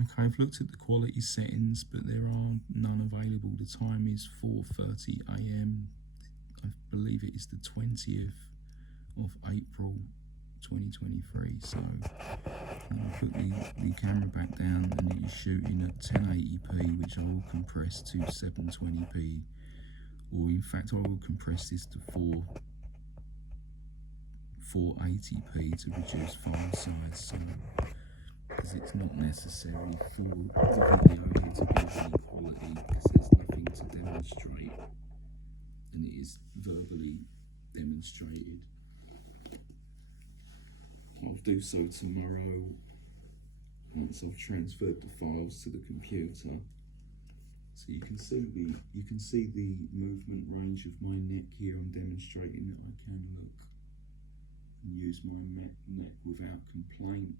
Okay, I've looked at the quality settings, but there are none available. The time is 4:30 a.m. I believe it is the 20th of April 2023. So I'll put the camera back down, and it is shooting at 1080p, which I will compress to 720p, or in fact I will compress this to 480p to reduce file size. So because it's not necessary for the video here to be of any quality, because there's nothing to demonstrate, and it is verbally demonstrated. I'll do so tomorrow once I've transferred the files to the computer. So you can see the movement range of my neck here. I'm demonstrating that I can look and use my neck without complaint.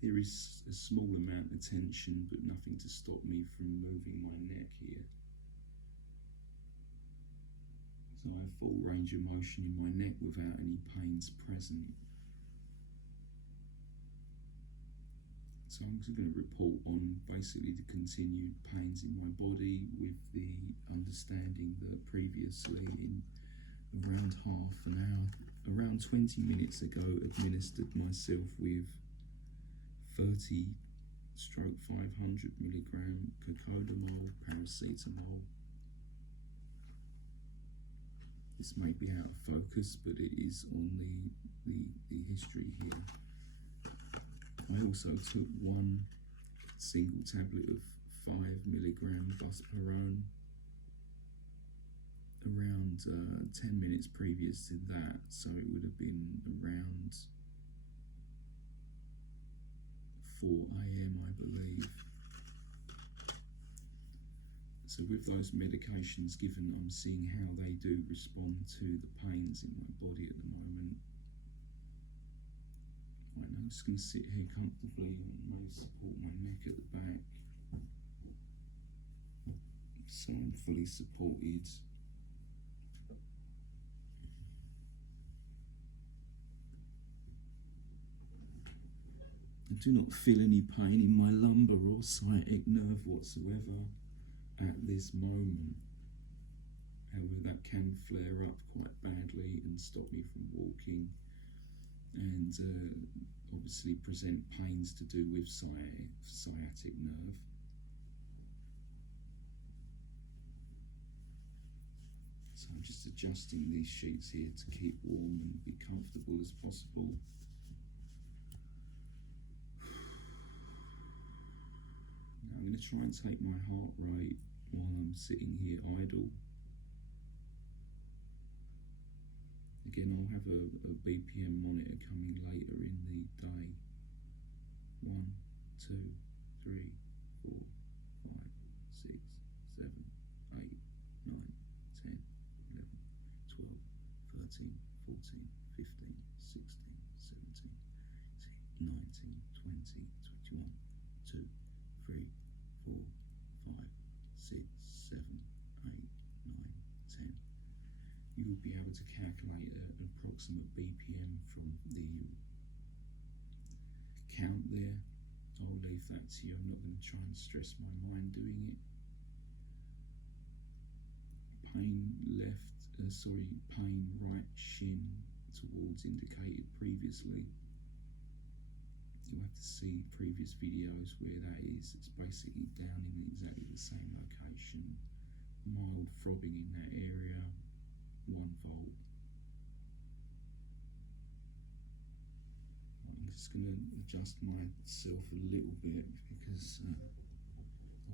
There is a small amount of tension, but nothing to stop me from moving my neck here. So I have full range of motion in my neck without any pains present. So I'm just going to report on basically the continued pains in my body, with the understanding that previously, in around half an hour, around 20 minutes ago, administered myself with 30/500 milligram cocodamol paracetamol. This may be out of focus, but it is on the history here. I also took one single tablet of 5 milligram busperone around 10 minutes previous to that, so it would have been around 4 a.m. I believe. So with those medications given, I'm seeing how they do respond to the pains in my body at the moment. Right, now I'm just going to sit here comfortably and may support my neck at the back, so I'm fully supported. I do not feel any pain in my lumbar or sciatic nerve whatsoever at this moment. However, that can flare up quite badly and stop me from walking, and obviously present pains to do with sciatic nerve. So I'm just adjusting these sheets here to keep warm and be comfortable as possible. Now I'm going to try and take my heart rate while I'm sitting here idle. Again, I'll have a BPM monitor coming later in the day. 1, 2, 3, 4, 5, 6, 7, 8, 9, 10, 11, 12, 13, 14, 15, 16, 17, 18, 19, 20, 21, 2, 3, 4, 5, 6, 7, 8, 9, 10. You will be able to calculate an approximate BPM from the count there. I'll leave that to you. I'm not going to try and stress my mind doing it. Pain pain right shin towards indicated previously. You'll have to see previous videos where that is. It's basically down in exactly the same location. Mild throbbing in that area. 1 volt. I'm just going to adjust myself a little bit because I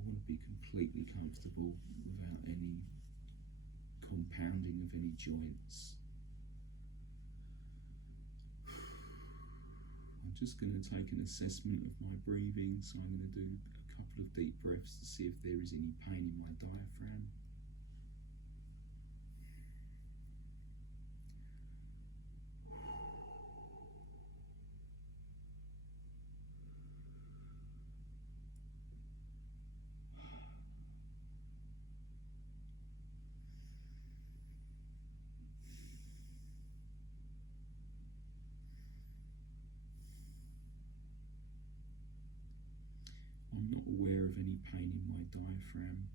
want to be completely comfortable without any compounding of any joints. I'm just going to take an assessment of my breathing, so I'm going to do a couple of deep breaths to see if there is any pain in my diaphragm. I'm not aware of any pain in my diaphragm.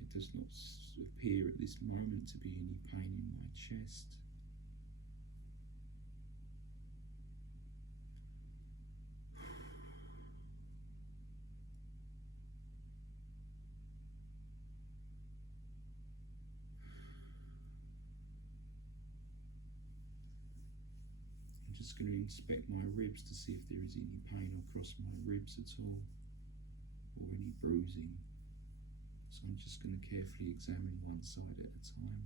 It does not appear at this moment to be any pain in my chest. I'm just going to inspect my ribs to see if there is any pain across my ribs at all, or any bruising. So I'm just going to carefully examine one side at a time.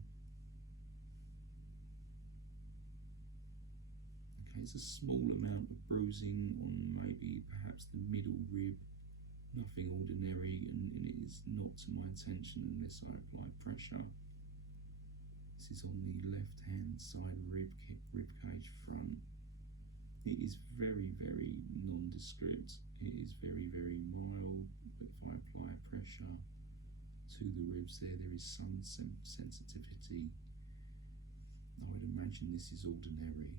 Okay, it's a small amount of bruising on maybe perhaps the middle rib, nothing ordinary, and it is not to my attention unless I apply pressure. This is on the left hand side rib cage front. It is very, very nondescript. It is very, very mild, but if I apply pressure to the ribs there is some sensitivity. I would imagine this is ordinary.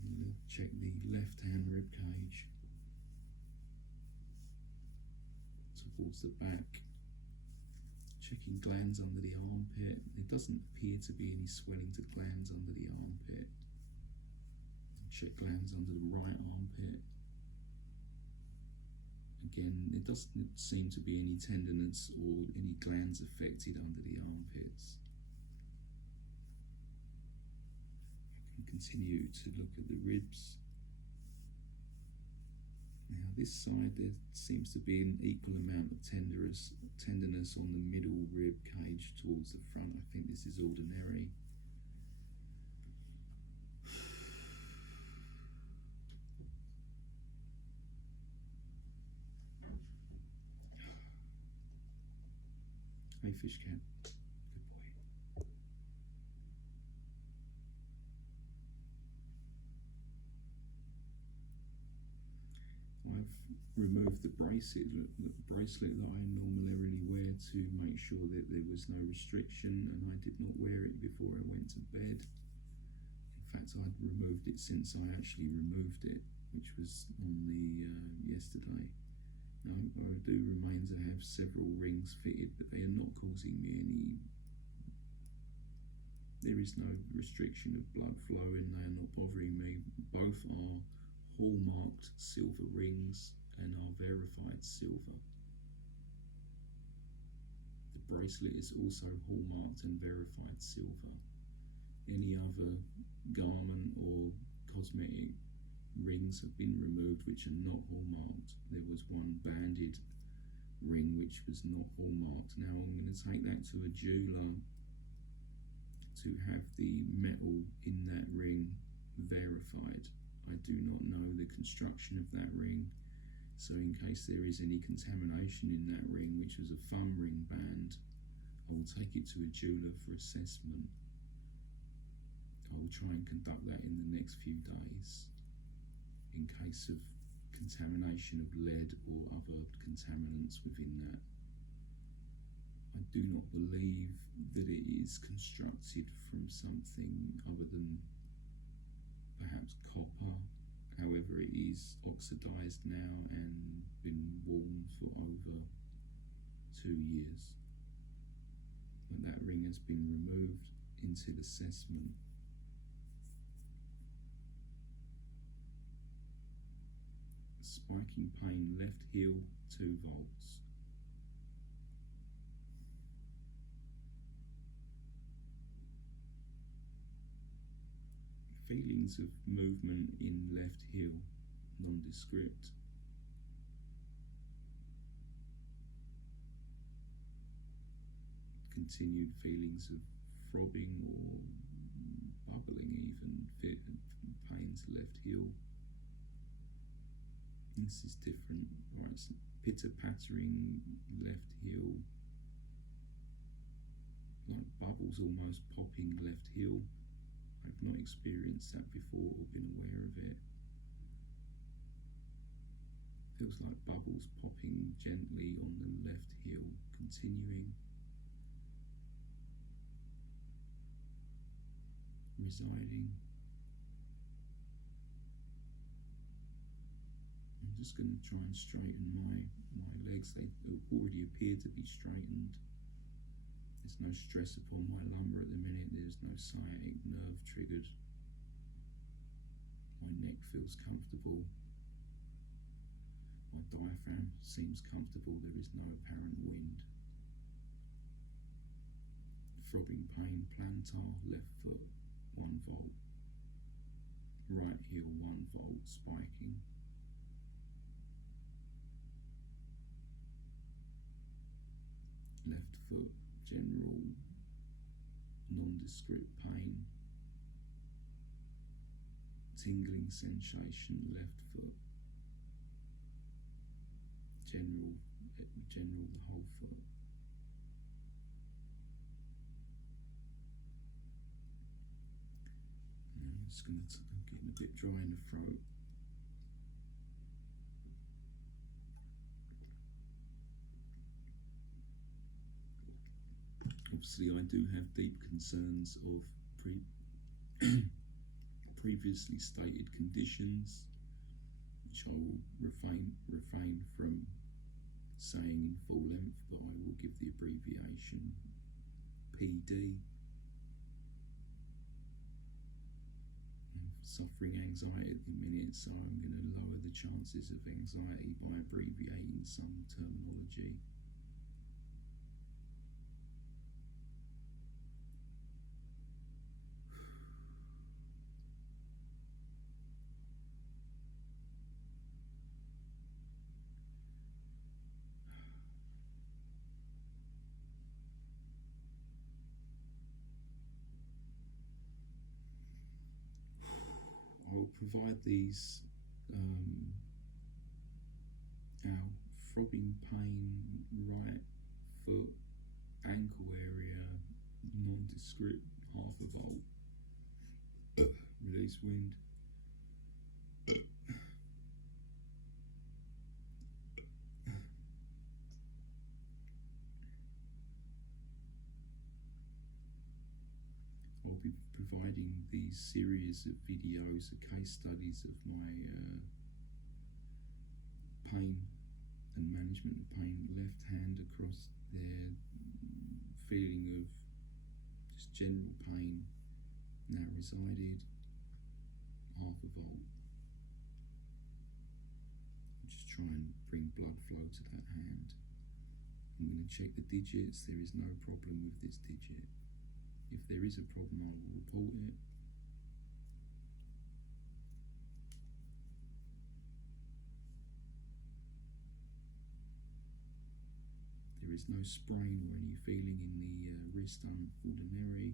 I'm going to check the left hand rib cage towards the back. Checking glands under the armpit. There doesn't appear to be any swelling to glands under the armpit. Check glands under the right armpit. Again, there doesn't seem to be any tenderness or any glands affected under the armpits. You can continue to look at the ribs. Now this side, there seems to be an equal amount of tenderness on the middle rib cage towards the front. I think this is ordinary. Hey, fish cat. Good boy. I've removed the bracelet that I normally wear to make sure that there was no restriction, and I did not wear it before I went to bed. In fact, I'd removed it since I actually removed it, which was on the yesterday. Now, I do remain to have several rings fitted, but they are not causing me any. There is no restriction of blood flow, and they are not bothering me. Both are hallmarked silver rings and are verified silver. The bracelet is also hallmarked and verified silver. Any other garment or cosmetic rings have been removed which are not hallmarked. There was one banded ring which was not hallmarked. Now I'm going to take that to a jeweler to have the metal in that ring verified. I do not know the construction of that ring, so in case there is any contamination in that ring, which was a thumb ring band, I will take it to a jeweler for assessment. I will try and conduct that in the next few days in case of contamination of lead or other contaminants within that. I do not believe that it is constructed from something other than perhaps copper. However, it is oxidized now and been worn for over 2 years. But that ring has been removed until assessment. Spiking pain, left heel, 2 volts. Feelings of movement in left heel, nondescript. Continued feelings of throbbing or bubbling even, pains left heel. This is different, right? It's pitter-pattering left heel, like bubbles almost popping left heel. I've not experienced that before or been aware of it. Feels like bubbles popping gently on the left heel, continuing. residing. I'm just going to try and straighten my legs. They already appear to be straightened. There's no stress upon my lumbar at the minute. There's no sciatic nerve triggered. My neck feels comfortable. My diaphragm seems comfortable. There is no apparent wind. Throbbing pain, plantar, left foot, 1 volt. Right heel, 1 volt, spiking. Left foot, general, nondescript pain. Tingling sensation, left foot. General, the whole foot. And I'm just going to get a bit dry in the throat. Obviously, I do have deep concerns of previously stated conditions, which I will refrain from saying in full length, but I will give the abbreviation PD. I'm suffering anxiety at the minute, so I'm going to lower the chances of anxiety by abbreviating some terminology. I'll provide these our throbbing pain, right foot, ankle area, nondescript, 0.5 volt, release wind. I'll be providing these series of videos, of case studies of my pain and management of pain. Left hand across there, feeling of just general pain now resided, 0.5 volt. Just try and bring blood flow to that hand. I'm going to check the digits. There is no problem with this digit. If there is a problem, I will report it. There is no sprain or any feeling in the wrist unordinary.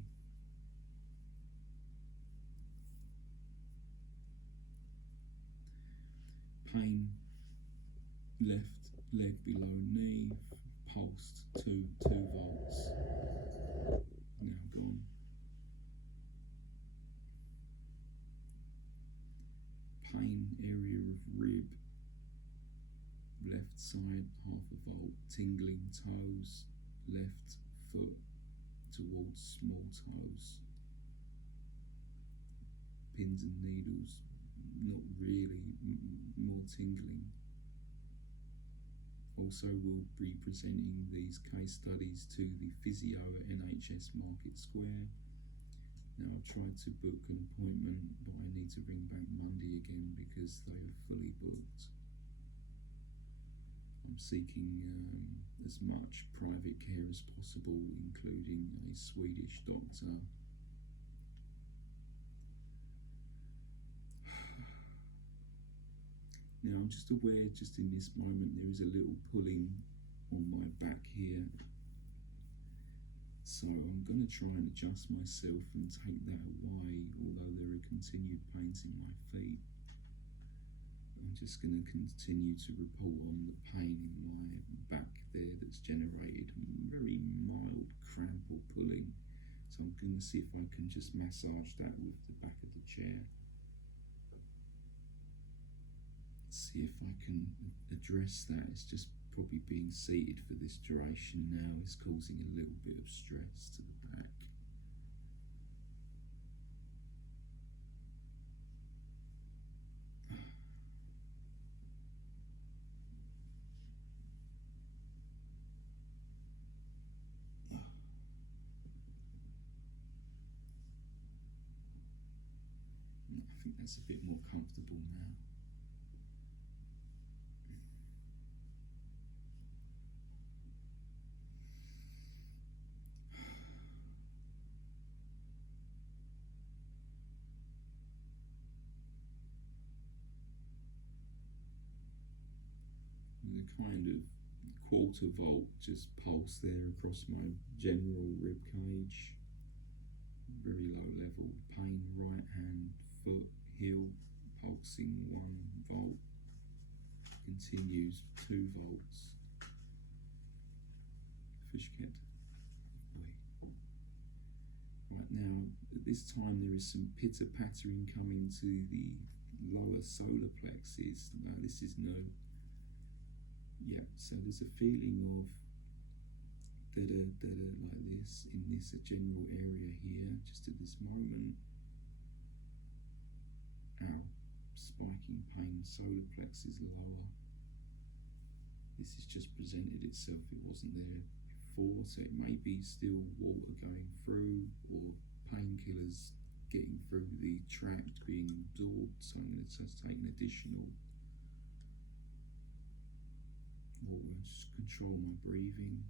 Pain, left leg below knee, pulsed 2 volts. Now gone. Pain, area of rib, left side, 0.5 volt, tingling toes, left foot towards small toes. Pins and needles, not really, more tingling. Also, we'll be presenting these case studies to the physio at NHS Market Square. Now, I've tried to book an appointment, but I need to ring back Monday again because they are fully booked. I'm seeking as much private care as possible, including a Swedish doctor. Now, I'm just aware, just in this moment, there is a little pulling on my back here. So I'm going to try and adjust myself and take that away, although there are continued pains in my feet. I'm just going to continue to report on the pain in my back there that's generated very mild cramp or pulling. So I'm going to see if I can just massage that with the back of the chair. See if I can address that. It's just probably being seated for this duration now is causing a little bit of stress to the back. That's a bit more comfortable now. The kind of quarter volt just pulse there across my general rib cage. Very low level pain, right hand, foot, heel, pulsing 1 volt, continues 2 volts. Fishcat. Right now, at this time, there is some pitter pattering coming to the lower solar plexus. Now, this is no. Yeah, so there's a feeling of da-da, da-da, like this, in this general area here, just at this moment. Ow, spiking pain, solar plexus lower. This has just presented itself, it wasn't there before, so it may be still water going through, or painkillers getting through the tract, being absorbed, so I'm going to just take an additional water, just control my breathing.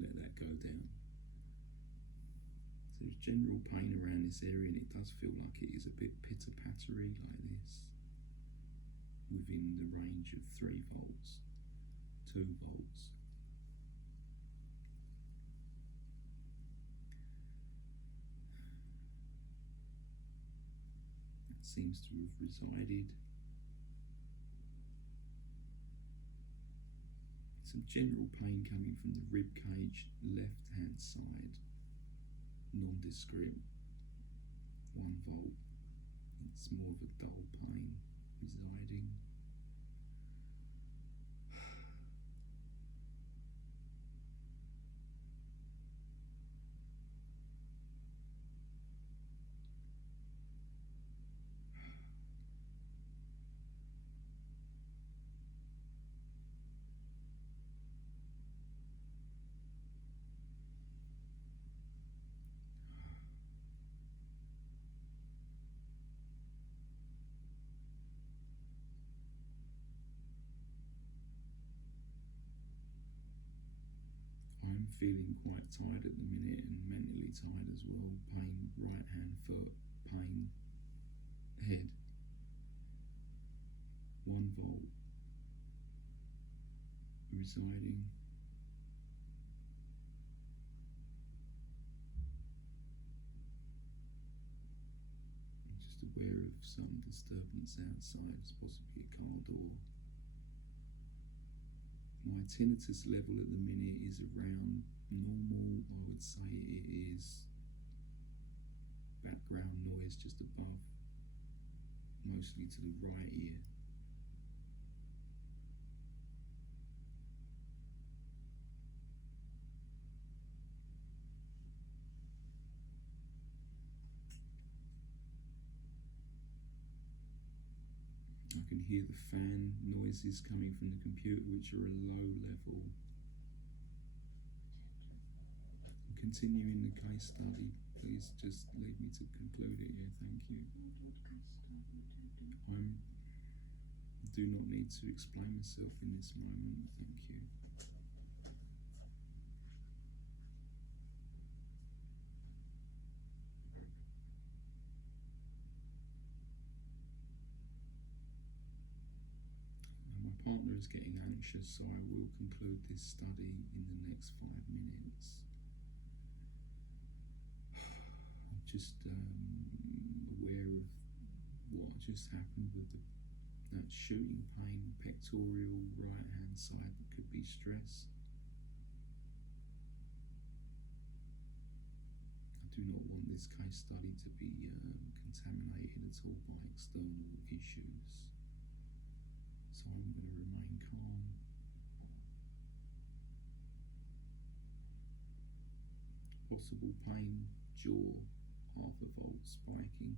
Let that go down. So there's general pain around this area, and it does feel like it is a bit pitter-pattery like this, within the range of 3 volts, 2 volts. That seems to have resided. Some general pain coming from the rib cage, left hand side, nondescript, 1 volt. It's more of a dull pain residing. I'm feeling quite tired at the minute, and mentally tired as well. Pain, right hand, foot, pain, head. 1 volt residing. I'm just aware of some disturbance outside, it's possibly a car door. My tinnitus level at the minute is around normal. I would say it is background noise just above, mostly to the right ear. I can hear the fan noises coming from the computer, which are a low level. I'm continuing the case study. Please just leave me to conclude it here. Thank you. I do not need to explain myself in this moment. Thank you. My partner is getting anxious, so I will conclude this study in the next 5 minutes. I'm just aware of what just happened with that shooting pain, pectoral right hand side, that could be stress. I do not want this case study to be contaminated at all by external issues. So I'm going to remain calm. Possible pain, jaw, 0.5 volt spiking.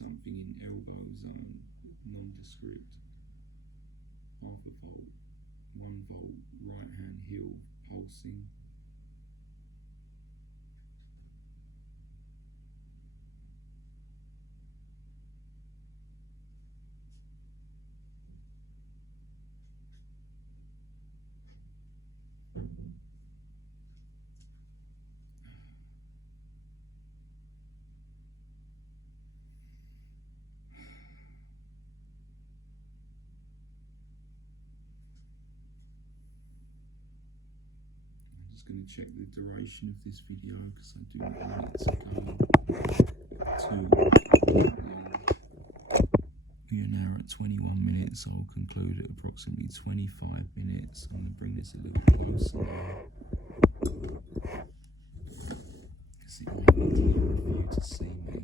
something in elbow zone, nondescript, half a volt, 1 volt, right hand heel, pulsing. I'm just going to check the duration of this video because I do not want it to go too long. We are now at 21 minutes. I'll conclude at approximately 25 minutes. I'm going to bring this a little closer now, because it might be clearer for you to see me.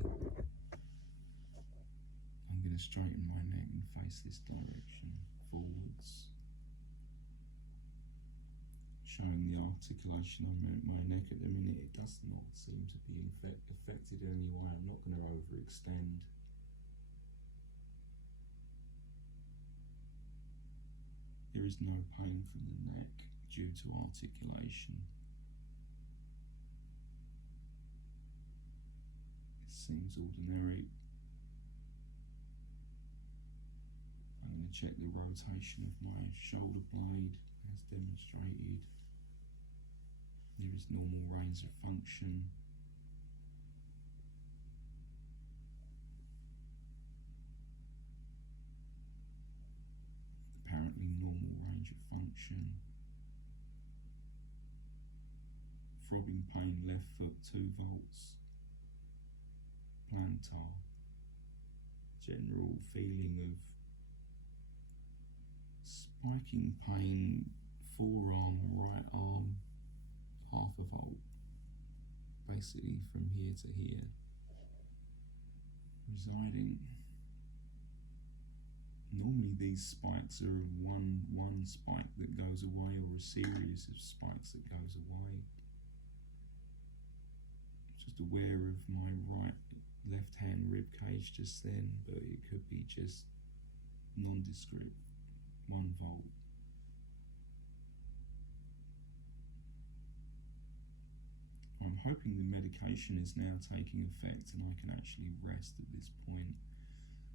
I'm going to straighten my neck and face this direction forwards, showing the articulation on my neck at the minute. It does not seem to be affected in any way. I'm not going to overextend. There is no pain from the neck due to articulation. It seems ordinary. I'm going to check the rotation of my shoulder blade as demonstrated. There is normal range of function. Apparently normal range of function. Throbbing pain, left foot, 2 volts. Plantar. General feeling of spiking pain, forearm, right arm, half a volt. Basically from here to here. Residing. Normally these spikes are one spike that goes away, or a series of spikes that goes away. Just aware of my left hand rib cage just then, but it could be just nondescript, 1 volt. I'm hoping the medication is now taking effect and I can actually rest at this point.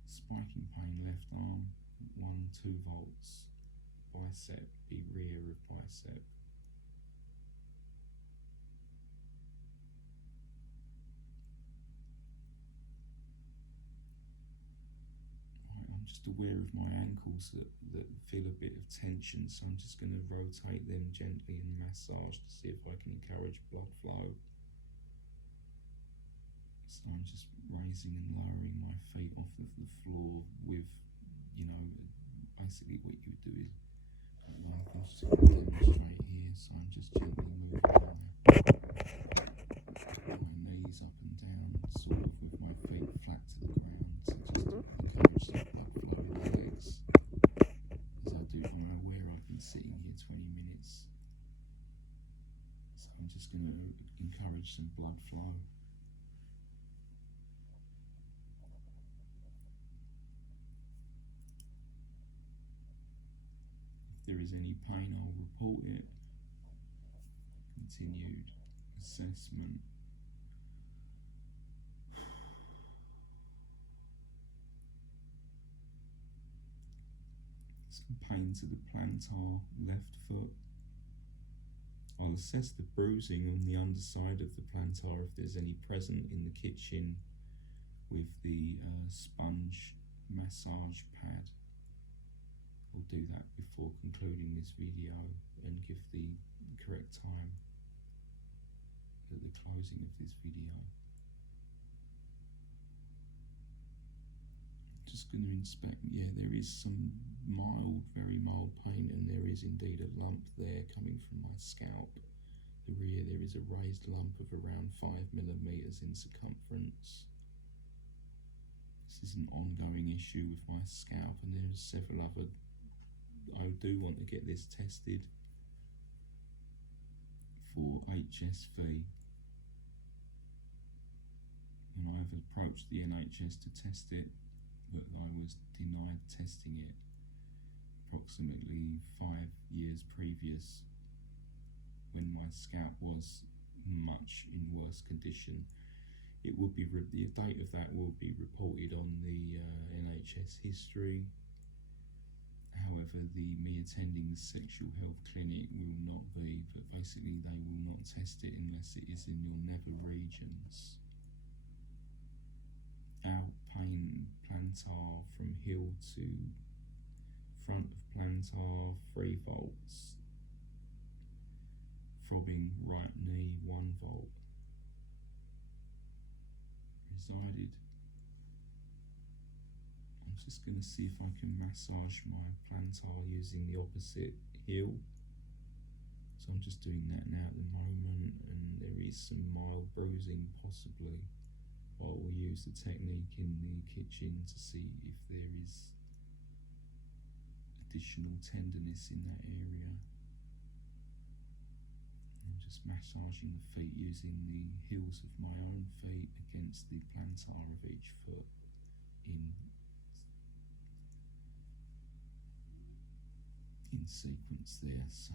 Spiking pain, left arm, 2 volts. Bicep, the rear of bicep. Right, I'm just aware of my ankles that feel a bit of tension, so I'm just going to rotate them gently and massage to see if I can encourage blood flow. So I'm just raising and lowering my feet off of the floor with, basically what you would do is, I'm just going to demonstrate here, so I'm just gently moving my knees up and down, sort of with my feet flat to the ground, so just to encourage some blood flow in the legs. As I do, I'm aware I've been sitting here 20 minutes, so I'm just going to encourage some blood flow. If there is any pain, I'll report it. Continued assessment. Some pain to the plantar left foot. I'll assess the bruising on the underside of the plantar if there's any present in the kitchen with the sponge massage pad. I'll do that before concluding this video and give the correct time at the closing of this video. Just going to inspect. Yeah, there is some mild, very mild pain, and there is indeed a lump there coming from my scalp. The rear, there is a raised lump of around 5 millimeters in circumference. This is an ongoing issue with my scalp, and there's several other. I do want to get this tested for HSV. and I've approached the NHS to test it, but I was denied testing it approximately 5 years previous, when my scalp was much in worse condition. It will be the date of that will be reported on the NHS history. However, me attending the sexual health clinic will not be, but basically they will not test it unless it is in your nether regions. Out pain plantar from heel to front of plantar 3 volts. Throbbing right knee 1 volt. Resided. I'm just going to see if I can massage my plantar using the opposite heel. So I'm just doing that now at the moment, and there is some mild bruising possibly. But I will use the technique in the kitchen to see if there is additional tenderness in that area. And just massaging the feet using the heels of my own feet against the plantar of each foot in sequence there. So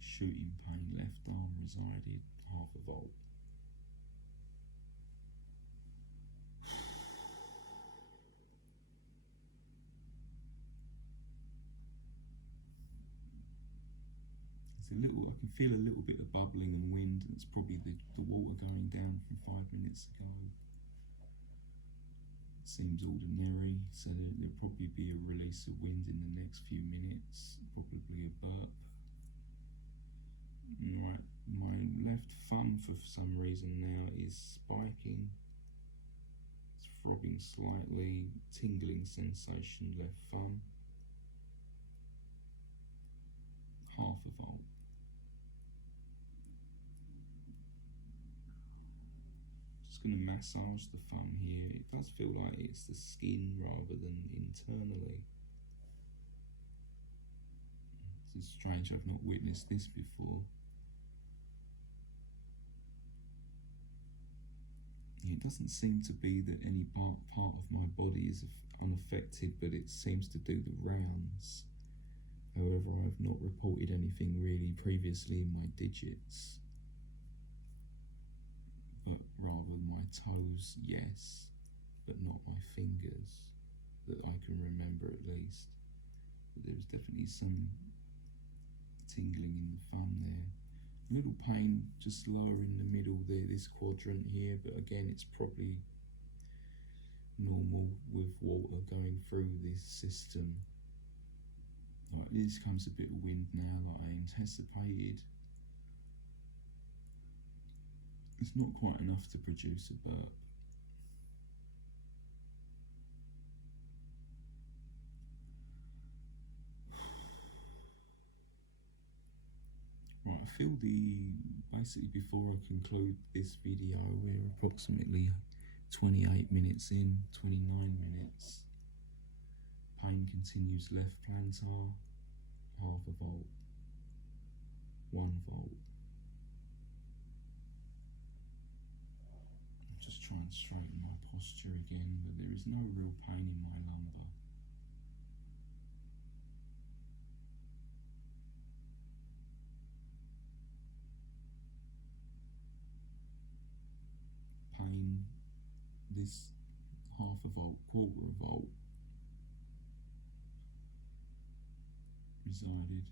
shooting pain, left arm resided, 0.5 volt. It's a little, I can feel a little bit of bubbling and wind, and it's probably the water going down from 5 minutes ago. It seems ordinary, so there'll probably be a release of wind in the next few minutes, probably a burp. Right, my left thumb for some reason now is spiking. It's throbbing slightly, tingling sensation left thumb. 0.5 volt. Just going to massage the thumb here. It does feel like it's the skin rather than internally. It's strange, I've not witnessed this before. It doesn't seem to be that any part of my body is unaffected, but it seems to do the rounds. However, I have not reported anything really previously in my digits, but rather my toes, yes, but not my fingers, that I can remember at least. But there was definitely some tingling in the thumb there. A little pain just lower in the middle there, this quadrant here, but again it's probably normal with water going through this system. Right, this comes a bit of wind now, like I anticipated. It's not quite enough to produce a burp. Right, I feel basically before I conclude this video, we're approximately 28 minutes in, 29 minutes. Pain continues left plantar, 0.5 volt, 1 volt. I'm just trying to straighten my posture again, but there is no real pain in my lumbar. Pain, this 0.5 volt, 1/4 volt, resided.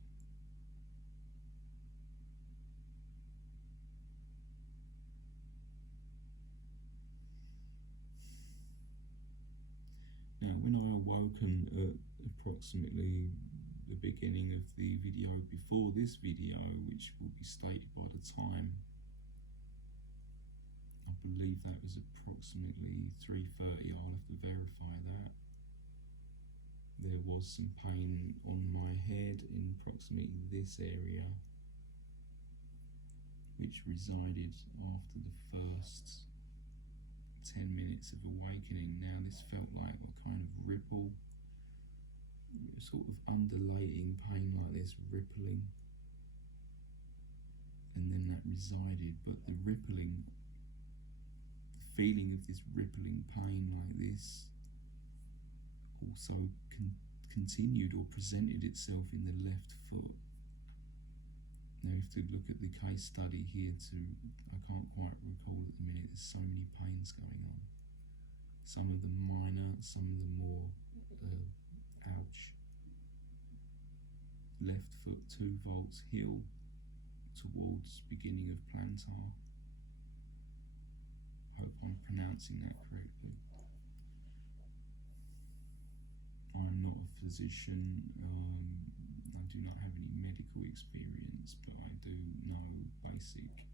Now, when I awoken at approximately the beginning of the video before this video, which will be stated by the time, I believe that was approximately 3:30, I'll have to verify that. There was some pain on my head in approximately this area, which resided after the first 10 minutes of awakening. Now this felt like a kind of ripple, sort of undulating pain like this, rippling. and then that resided, but the rippling, the feeling of this rippling pain like this also continued or presented itself in the left foot. Now you have to look at the case study here I can't quite recall at the minute, there's so many pains going on. Some of them minor, some of them more ouch. Left foot 2 volts, heel towards beginning of plantar. Hope I'm pronouncing that correctly. I'm not a physician, I do not have any medical experience, but I do know basic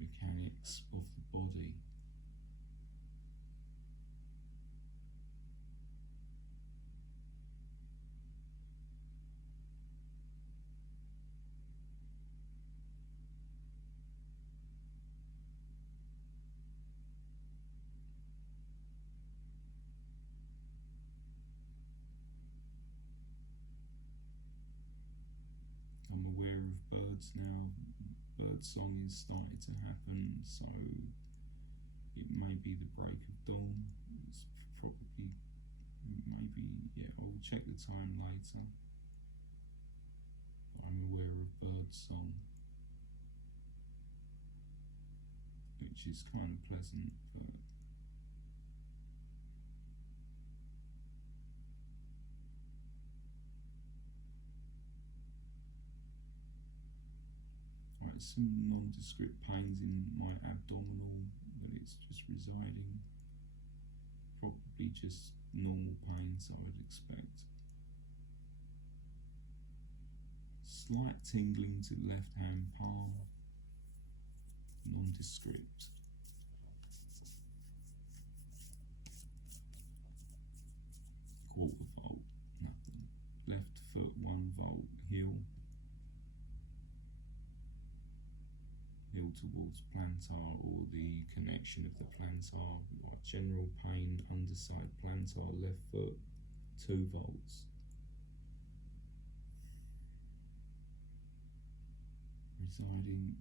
mechanics of the body. I'm aware of birds now. Bird song is starting to happen, so it may be the break of dawn. It's probably, maybe, yeah, I'll check the time later. I'm aware of bird song, which is kind of pleasant, but some nondescript pains in my abdominal, but it's just residing. Probably just normal pains I would expect. Slight tingling to the left hand palm, nondescript. Quarter volt, nothing. Left foot 1 volt, heel. Heel towards plantar, or the connection of the plantar, like general pain, underside plantar, left foot, 2 volts. Residing.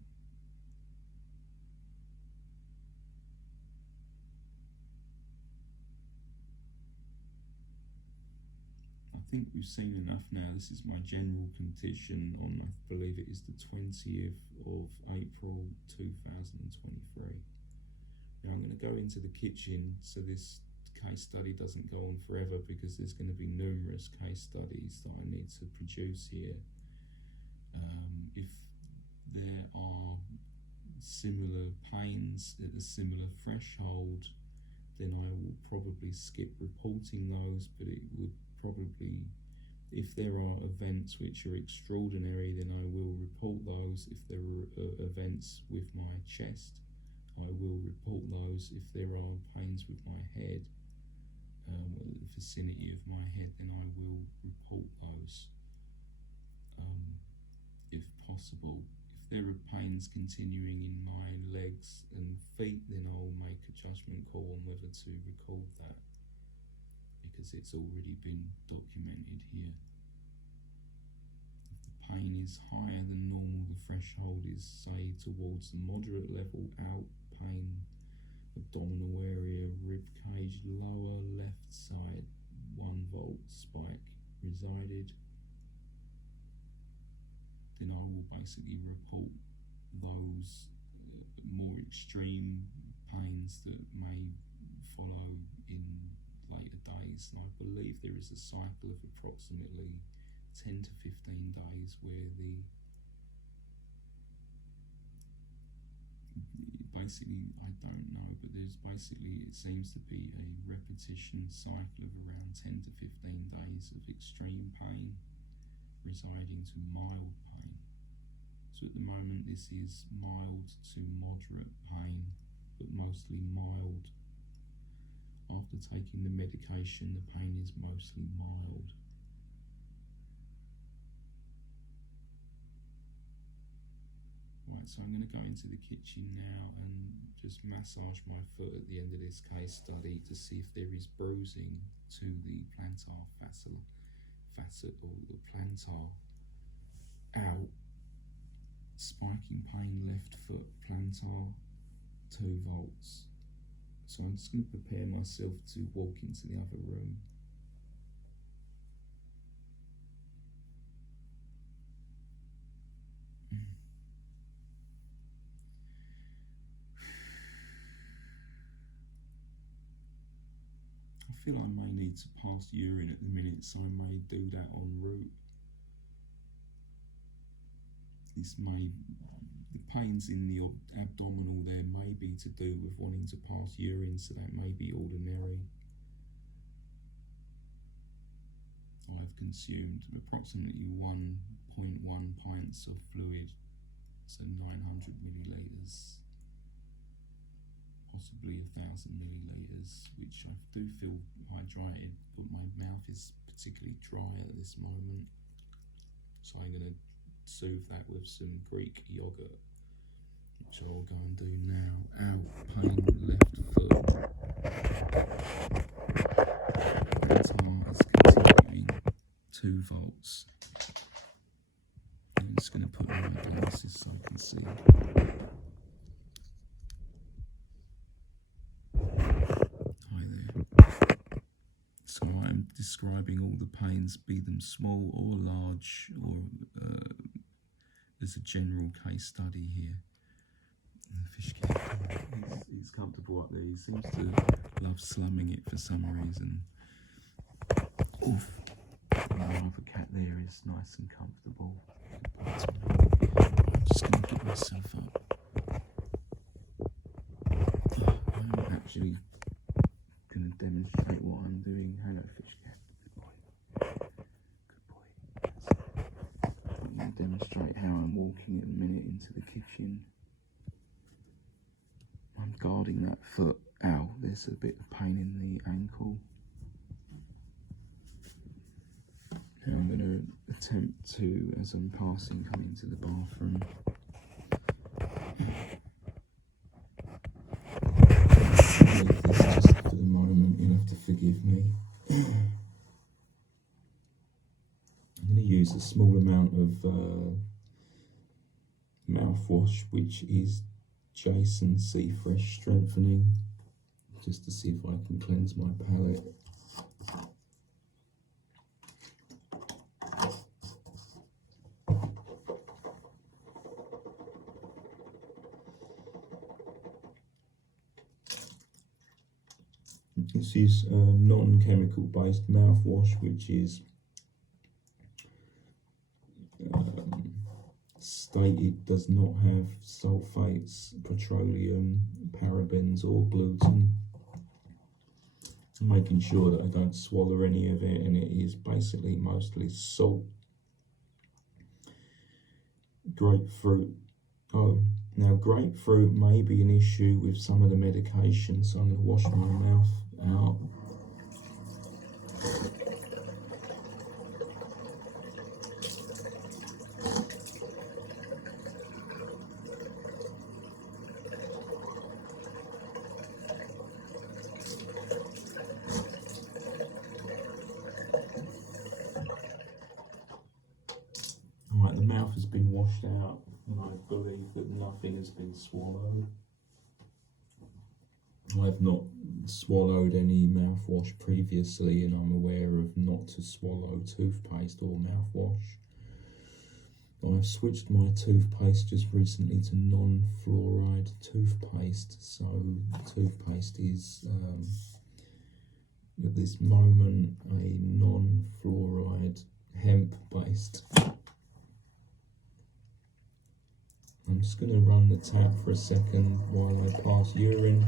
I think we've seen enough now. This is my general condition on, I believe it is the 20th of April 2023. Now I'm going to go into the kitchen so this case study doesn't go on forever, because there's going to be numerous case studies that I need to produce here. If there are similar pains at a similar threshold, then I will probably skip reporting those, but it would probably, if there are events which are extraordinary, then I will report those. If there are events with my chest, I will report those. If there are pains with my head, the vicinity of my head, then I will report those, if possible. If there are pains continuing in my legs and feet, then I'll make a judgment call on whether to record that, because it's already been documented here. If the pain is higher than normal, the threshold is, say, towards the moderate level, out pain, abdominal area, rib cage, lower left side, 1 volt spike resided, then I will basically report those more extreme pains that may follow in later days. And I believe there is a cycle of approximately 10 to 15 days where basically, I don't know, but there's basically, it seems to be a repetition cycle of around 10 to 15 days of extreme pain residing to mild pain. So at the moment this is mild to moderate pain, but mostly mild. After taking the medication, the pain is mostly mild. Right, so I'm going to go into the kitchen now and just massage my foot at the end of this case study to see if there is bruising to the plantar facet or the plantar out. spiking pain, left foot, plantar, 2 volts. So I'm just going to prepare myself to walk into the other room. I feel I may need to pass urine at the minute, so I may do that en route. The pains in the abdominal there may be to do with wanting to pass urine, so that may be ordinary. I've consumed approximately 1.1 pints of fluid, so 900 millilitres, possibly 1,000 millilitres, which I do feel hydrated, but my mouth is particularly dry at this moment, so I'm going to soothe that with some Greek yogurt, which I'll go and do now. Ow, pain, left foot. Plantar is continuing, 2 volts. I'm just going to put on my glasses so I can see. Hi there. So I'm describing all the pains, be them small or large, or as a general case study here. The fish cat, he's comfortable up there. He seems to love slumming it for some reason. Oof. My other cat there is nice and comfortable. I'm just going to get myself up. I'm actually going to demonstrate what I'm doing. Hello, fish cat. Good boy. I'm going to demonstrate how I'm walking in a minute into the kitchen. I'm guarding that foot. Ow, there's a bit of pain in the ankle. Now I'm going to attempt to, as I'm passing, come into the bathroom. Leave this just for the moment, you'll have to forgive me. I'm going to use a small amount of mouthwash, which is Jason Sea Fresh Strengthening, just to see if I can cleanse my palate. This is a non-chemical based mouthwash, which is stated does not have sulfates, petroleum, parabens or gluten. I'm making sure that I don't swallow any of it, and it is basically mostly salt, grapefruit. Oh, now grapefruit may be an issue with some of the medication, so I'm going to wash my mouth out. Right, the mouth has been washed out, and I believe that nothing has been swallowed. I've not swallowed any mouthwash previously, and I'm aware of not to swallow toothpaste or mouthwash. I've switched my toothpaste just recently to non-fluoride toothpaste, so toothpaste is at this moment a non-fluoride hemp-based. I'm just going to run the tap for a second while I pass urine.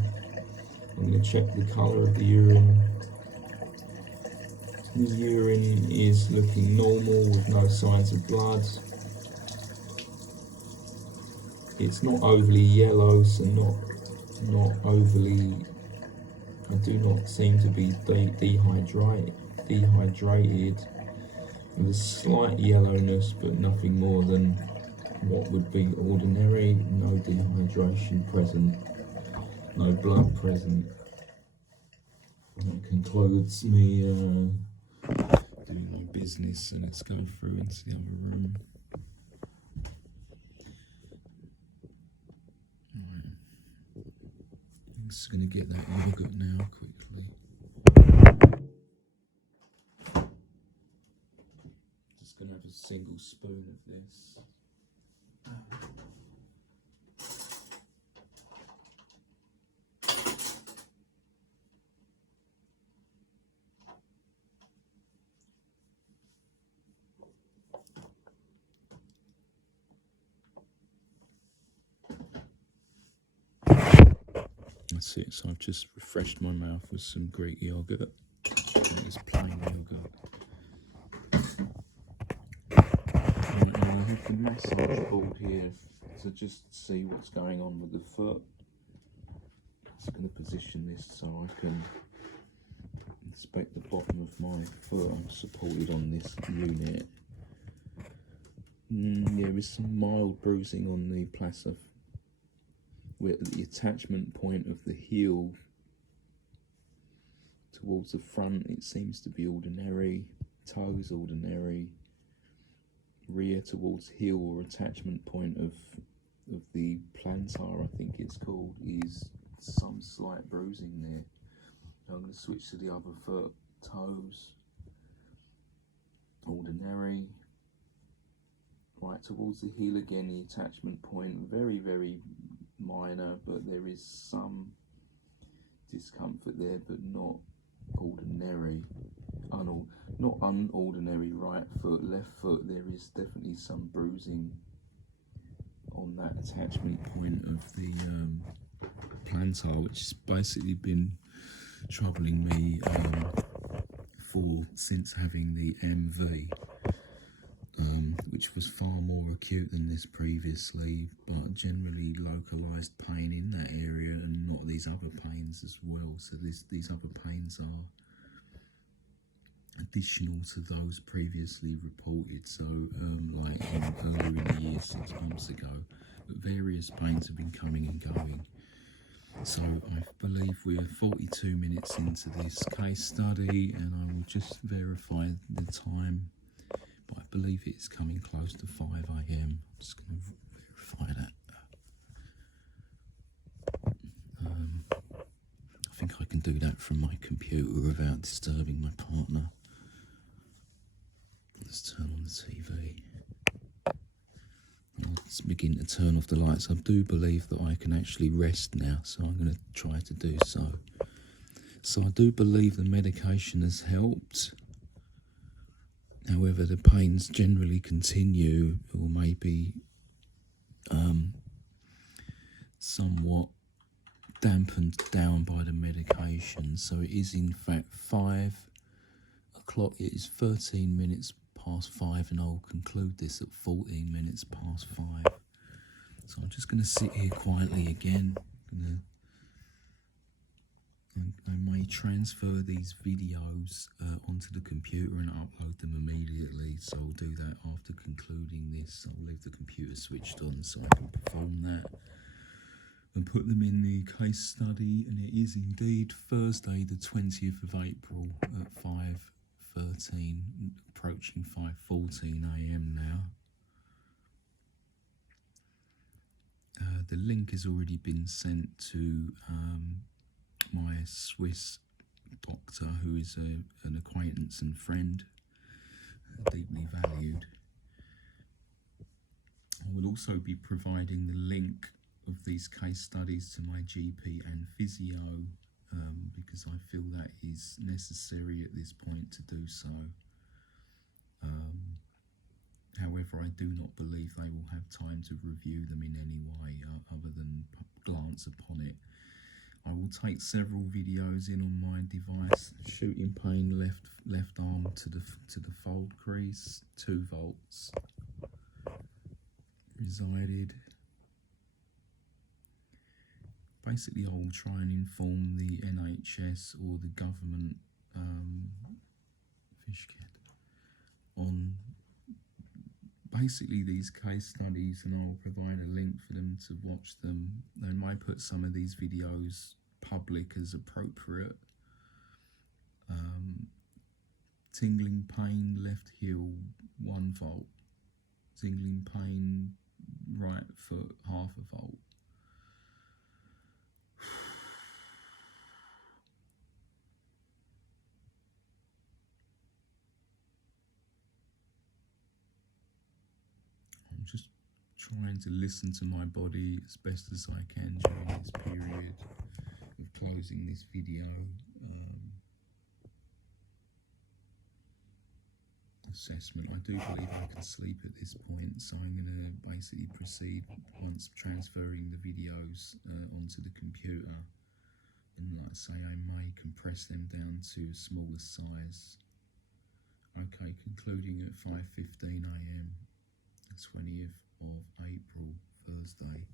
I'm going to check the colour of the urine. The urine is looking normal with no signs of blood. It's not overly yellow, so not overly. I do not seem to be dehydrated. There's slight yellowness, but nothing more than what would be ordinary. No dehydration present, no blood present. And that concludes me doing my business, and let's go through into the other room. just going to get that yogurt now quickly. Just going to have a single spoon of this. That's it, so I've just refreshed my mouth with some Greek yogurt. It's plain yogurt. Right, now I have the massage board here to just see what's going on with the foot. Just going to position this so I can inspect the bottom of my foot. I'm supported on this unit. Yeah, there's some mild bruising on the placer. We're at the attachment point of the heel towards the front. It seems to be ordinary. Toes ordinary. Rear towards heel or attachment point of the plantar, I think it's called, is some slight bruising there. I'm going to switch to the other foot. Toes ordinary. Right towards the heel again, the attachment point, very, very minor, but there is some discomfort there, but not ordinary. Not unordinary. Right foot, left foot, there is definitely some bruising on that attachment point of the plantar, which has basically been troubling me since having the MV. Which was far more acute than this previously, but generally localized pain in that area and not these other pains as well. So these other pains are additional to those previously reported. So like earlier in the year, 6 months ago, but various pains have been coming and going. So I believe we're 42 minutes into this case study, and I will just verify the time. But I believe it's coming close to 5 AM. I'm just going to verify that. I think I can do that from my computer without disturbing my partner. Let's turn on the TV. Let's begin to turn off the lights. I do believe that I can actually rest now, so I'm going to try to do so. So I do believe the medication has helped. However, the pains generally continue, or maybe somewhat dampened down by the medication. So it is in fact 5 o'clock. It is 13 minutes past 5, and I'll conclude this at 14 minutes past 5. So I'm just going to sit here quietly again. I may transfer these videos onto the computer and upload them immediately, so I'll do that after concluding this. I'll leave the computer switched on so I can perform that and put them in the case study. And it is indeed Thursday the 20th of April at 5:13, approaching 5:14 AM now. The link has already been sent to my Swiss doctor, who is an acquaintance and friend, deeply valued. I will also be providing the link of these case studies to my GP and physio, because I feel that is necessary at this point to do so. However, I do not believe they will have time to review them in any way other than glance upon it. I will take several videos in on my device. Shooting pain, left arm to the fold crease, 2 volts resided. Basically, I will try and inform the NHS or the government on basically these case studies, and I'll provide a link for them to watch them. They might put some of these videos public as appropriate. Tingling pain, left heel, 1 volt. Tingling pain, right foot, 1/2 volt. trying to listen to my body as best as I can during this period of closing this video assessment. I do believe I can sleep at this point, so I'm going to basically proceed once transferring the videos onto the computer, and like I say, I may compress them down to a smaller size. Okay, concluding at 5:15 AM, 20th of April, Thursday.